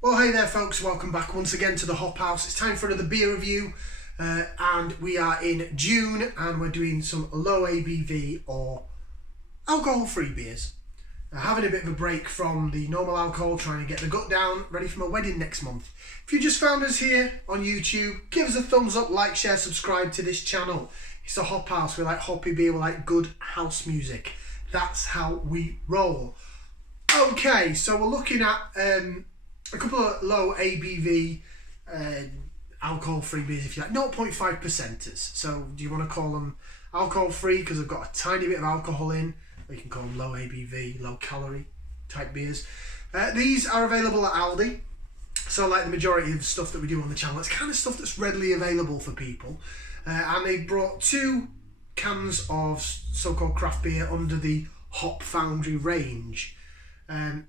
Well, hey there folks, welcome back once again to the Hop House. It's time for another beer review and we are in June and we're doing some low ABV or alcohol-free beers. Having a bit of a break from the normal alcohol, trying to get the gut down, ready for my wedding next month. If you just found us here on YouTube, give us a thumbs up, like, share, subscribe to this channel. It's the Hop House. We like hoppy beer, we like good house music. That's how we roll. Okay, so we're looking at a couple of low ABV alcohol-free beers, if you like, 0.5 percenters. So do you want to call them alcohol-free because they've got a tiny bit of alcohol in? Or you can call them low ABV, low-calorie type beers. These are available at Aldi. So like the majority of stuff that we do on the channel, it's kind of stuff that's readily available for people. And they brought 2 cans of so-called craft beer under the Hop Foundry range. The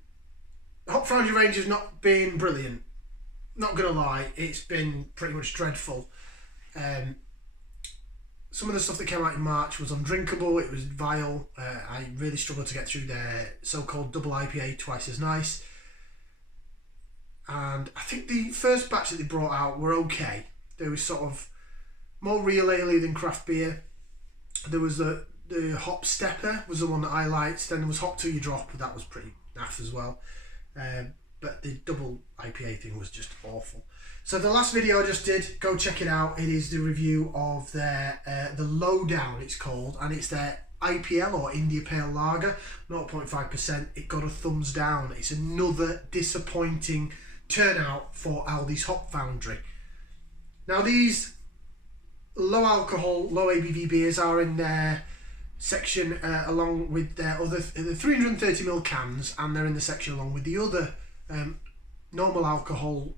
Hop Foundry range has not been brilliant, not gonna lie, it's been pretty much dreadful. Some of the stuff that came out in March was undrinkable, it was vile. I really struggled to get through their so-called double IPA, Twice as Nice. And I think the first batch that they brought out were okay. They were sort of more real ale than craft beer. There was the Hop Stepper was the one that I liked, then there was Hop Till You Drop, but that was pretty naff as well. But the double IPA thing was just awful. So the last video I just did, go check it out. It is the review of their the Lowdown, it's called, and it's their IPL or India Pale Lager, 0.5%. It got a thumbs down. It's another disappointing turnout for Aldi's Hop Foundry. Now these low alcohol, low ABV beers are in their section along with their other the 330ml cans, and they're in the section along with the other normal alcohol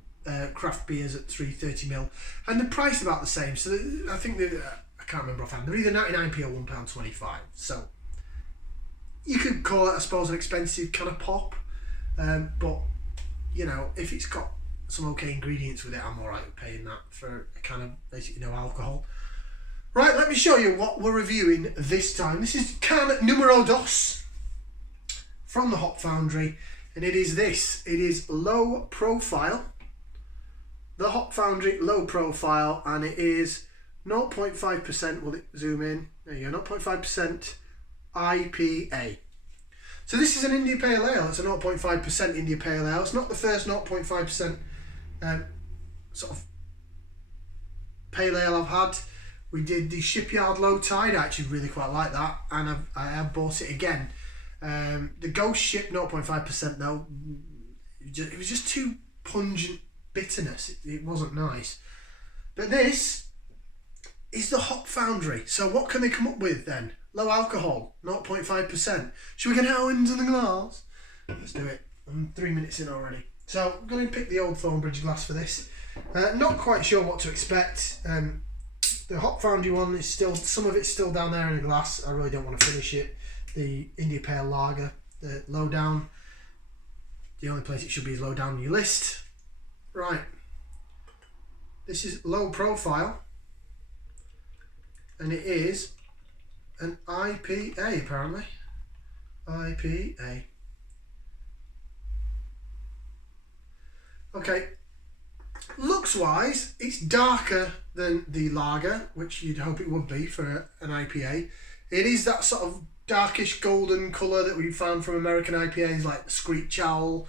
craft beers at 330ml, and the price about the same. So I think I can't remember offhand, they're either 99p or £1.25. So you could call it, I suppose, an expensive kind of pop, but you know, if it's got some okay ingredients with it, I'm alright with paying that for a kind of basically no alcohol. Right, let me show you what we're reviewing this time. This is can numero dos from the Hop Foundry, and it is this. It is low profile. The Hop Foundry low profile, and it is 0.5%. Will it zoom in? There you go, 0.5% IPA. So this is an India Pale Ale. It's a 0.5% India Pale Ale. It's not the first 0.5% sort of pale ale I've had. We did the Shipyard Low Tide. I actually really quite like that, and I have bought it again. The Ghost Ship 0.5% though, it was just too pungent bitterness. It wasn't nice. But this is the Hop Foundry. So what can they come up with then? Low alcohol, 0.5%. Should we get our into the glass? Let's do it. I'm 3 minutes in already. So I'm going to pick the old Thornbridge glass for this. Not quite sure what to expect. The Hop Foundry one is still, some of it's still down there in a glass. I really don't want to finish it. The India Pale Lager, the Lowdown, the only place it should be is low down on your list. Right. This is low profile, and it is an IPA apparently. IPA. Okay. Looks wise, it's darker than the lager, which you'd hope it would be for an IPA. It is that sort of darkish golden colour that we found from American IPAs like the Screech Owl,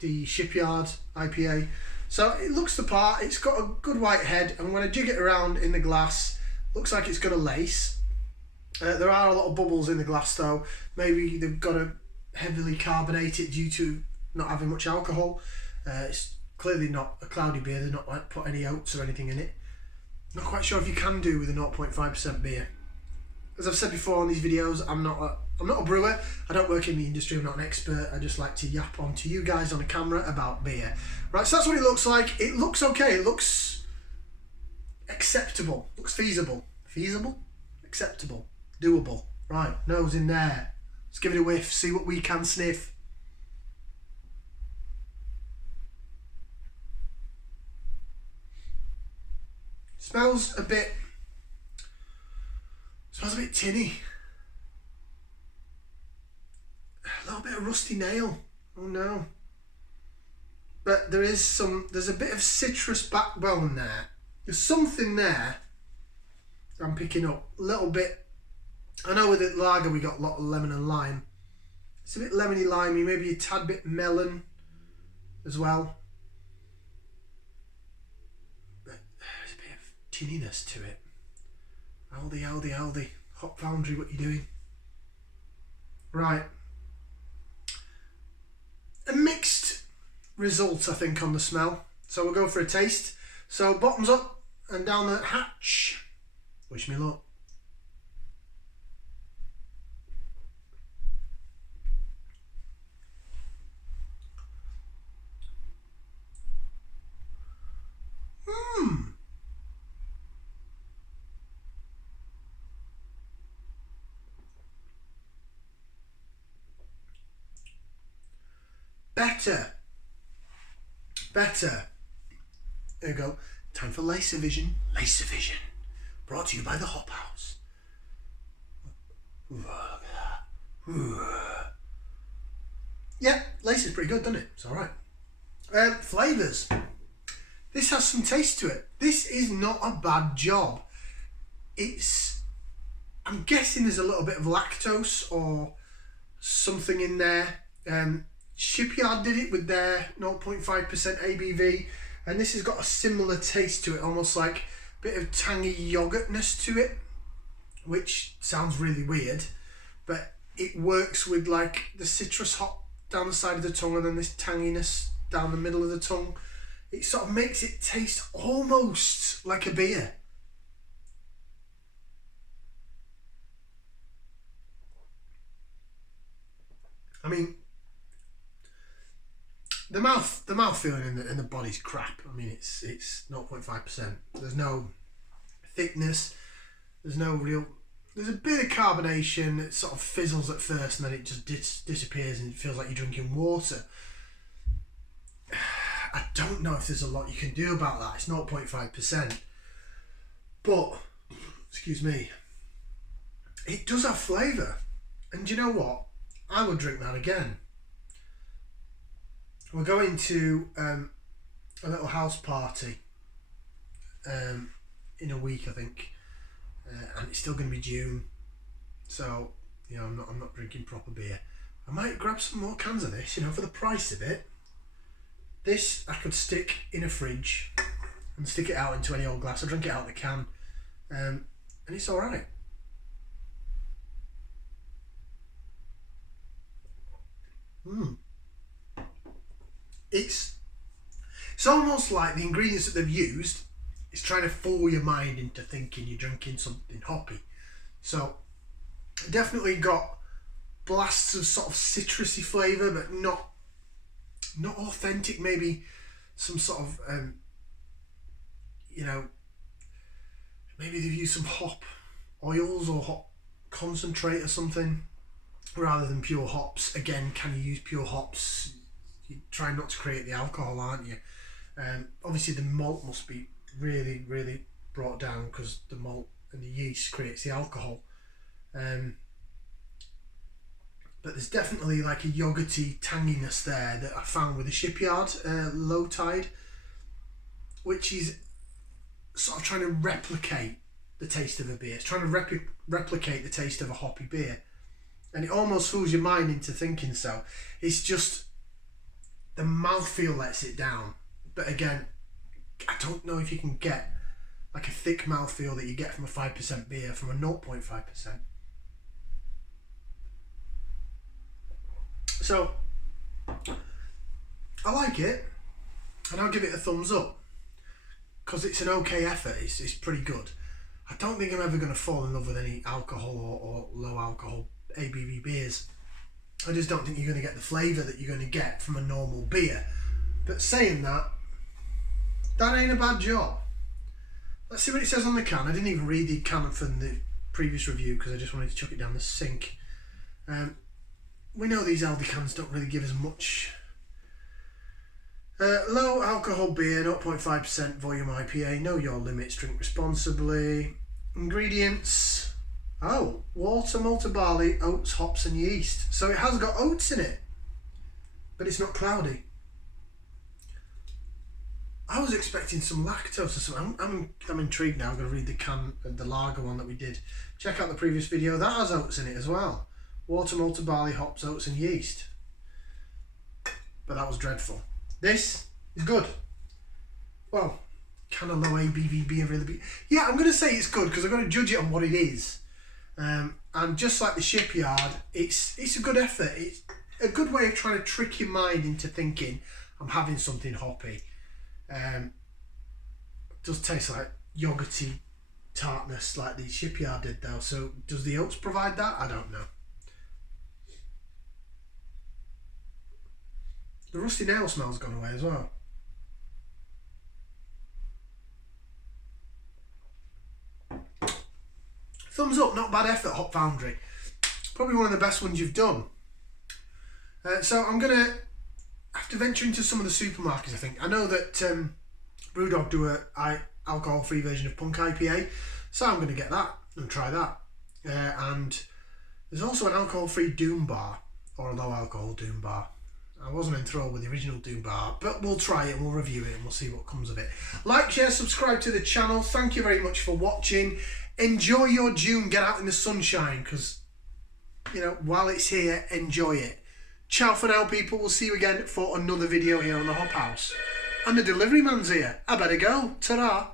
the Shipyard IPA. So it looks the part, it's got a good white head, and when I jig it around in the glass, looks like it's got a lace. There are a lot of bubbles in the glass though. Maybe they've got to heavily carbonate it due to not having much alcohol. It's clearly not a cloudy beer. They've not like put any oats or anything in it. Not quite sure if you can do with a 0.5% beer. As I've said before on these videos, I'm not a brewer. I don't work in the industry. I'm not an expert. I just like to yap on to you guys on a camera about beer. Right, so that's what it looks like. It looks okay. It looks acceptable. Looks feasible. Feasible? Acceptable. Doable. Right, nose in there. Let's give it a whiff. See what we can sniff. Smells a bit tinny. A little bit of rusty nail. Oh no. but there's a bit of citrus backbone there. There's something there I'm picking up. A little bit. I know with the lager we got a lot of lemon and lime. It's a bit lemony limey, maybe a tad bit melon as well. But there's a bit of tinniness to it. Aldi. Hop Foundry, what you doing? Right. A mixed result, I think, on the smell. So we'll go for a taste. So bottoms up and down the hatch. Wish me luck. Better. There you go. Time for Laser Vision. Laser Vision. Brought to you by the Hop House. Yeah, Laser's pretty good, doesn't it? It's alright. Flavours. This has some taste to it. This is not a bad job. I'm guessing there's a little bit of lactose or something in there. Shipyard did it with their 0.5% ABV, and this has got a similar taste to it, almost like a bit of tangy yogurtness to it, which sounds really weird, but it works with like the citrus hop down the side of the tongue and then this tanginess down the middle of the tongue. It sort of makes it taste almost like a beer. I mean, the mouth feeling in the body's crap. I mean, it's 0.5%. There's no thickness. There's a bit of carbonation. It sort of fizzles at first and then it just disappears and it feels like you're drinking water. I don't know if there's a lot you can do about that. It's 0.5%. But, excuse me, it does have flavour. And do you know what? I would drink that again. We're going to a little house party in a week, I think, and it's still going to be June, so I'm not drinking proper beer. I might grab some more cans of this, for the price of it. This I could stick in a fridge and stick it out into any old glass. I drink it out of the can, and it's all right. It's almost like the ingredients that they've used is trying to fool your mind into thinking you're drinking something hoppy. So definitely got blasts of sort of citrusy flavour, but not authentic. Maybe some sort of maybe they've used some hop oils or hop concentrate or something rather than pure hops. Again, can you use pure hops? You're trying not to create the alcohol, aren't you? Obviously the malt must be really, really brought down because the malt and the yeast creates the alcohol. But there's definitely like a yogurty tanginess there that I found with the Shipyard Low Tide, which is sort of trying to replicate the taste of a beer. It's trying to replicate the taste of a hoppy beer. And it almost fools your mind into thinking so. It's just the mouthfeel lets it down. But again, I don't know if you can get like a thick mouthfeel that you get from a 5% beer from a 0.5%. So, I like it, and I'll give it a thumbs up, because it's an okay effort, it's pretty good. I don't think I'm ever going to fall in love with any alcohol or low alcohol ABV beers. I just don't think you're going to get the flavour that you're going to get from a normal beer. But saying that ain't a bad job. Let's see what it says on the can. I didn't even read the can from the previous review because I just wanted to chuck it down the sink. We know these Aldi cans don't really give us much. Low alcohol beer, 0.5% volume IPA, know your limits, drink responsibly. Ingredients, water, malted barley, oats, hops and yeast. So it has got oats in it, but it's not cloudy. I was expecting some lactose or something. I'm intrigued now. I'm going to read the can, the lager one that we did. Check out the previous video. That has oats in it as well. Water, malted barley, hops, oats and yeast. But that was dreadful. This is good. Well, kind of low ABV beer really be. Yeah, I'm going to say it's good because I'm going to judge it on what it is. And just like the Shipyard, it's a good effort. It's a good way of trying to trick your mind into thinking I'm having something hoppy. It does taste like yogurty tartness like the Shipyard did though. So does the oats provide that? I don't know. The rusty nail smell's gone away as well. Thumbs up, not bad effort, Hop Foundry. Probably one of the best ones you've done. So I'm going to have to venture into some of the supermarkets, I think. I know that Brewdog do a alcohol-free version of Punk IPA, so I'm going to get that and try that. And there's also an alcohol-free Doom Bar, or a low-alcohol Doom Bar. I wasn't enthralled with the original Doom Bar, but we'll try it and we'll review it and we'll see what comes of it. Like, share, subscribe to the channel. Thank you very much for watching. Enjoy your June. Get out in the sunshine because, you know, while it's here, enjoy it. Ciao for now, people. We'll see you again for another video here on the Hop House. And the delivery man's here. I better go. Ta-ra.